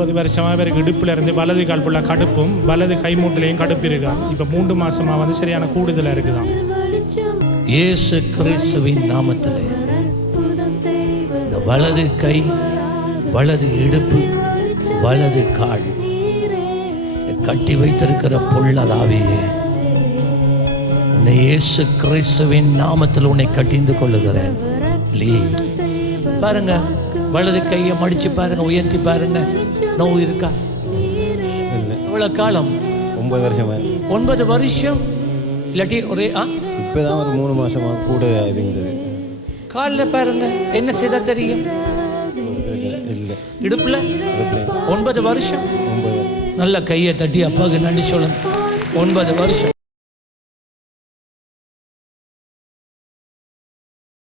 ஒன்பது வருஷமாக இவருக்கு இடுப்பில் இருந்து வலது கால் ஃபுல்லாக கடுப்பும் வலது கைமூட்டிலையும் கடுப்பு இருக்கான் இப்போ மூன்று மாதமாக வந்து சரியான கூடுதலாக இருக்குதான் இயேசு கிறிஸ்துவின் நாமத்தில். இந்த வலது கை வலது இடுப்பு வலது கால் கட்டி வைத்திருக்கிற பொள்ளதாவியே உன்னை இயேசு கிறிஸ்துவின் நாமத்தில் உன்னை கட்டிந்து கொள்ளுகிறேன். பாருங்க. வலது கையை மடிச்சு பாருங்க உயர்த்தி பாருங்க. நோவு இருக்கா? இல்லை. எவ்வளவு காலம்? ஒம்பது வருஷமாக ஒன்பது வருஷம்? இல்லாட்டி ஒரே ஆ? இப்போ தான் ஒரு மூணு மாசமா கூட இருந்தது. காலில் பாருங்க என்ன செய்தா தெரியும்? இல்லை. இடுப்புல? இல்லை ஒன்பது வருஷம்? நல்ல கையை தட்டி அப்பாவுக்கு நன்றி சொல்லுங்க. ஒன்பது வருஷம்.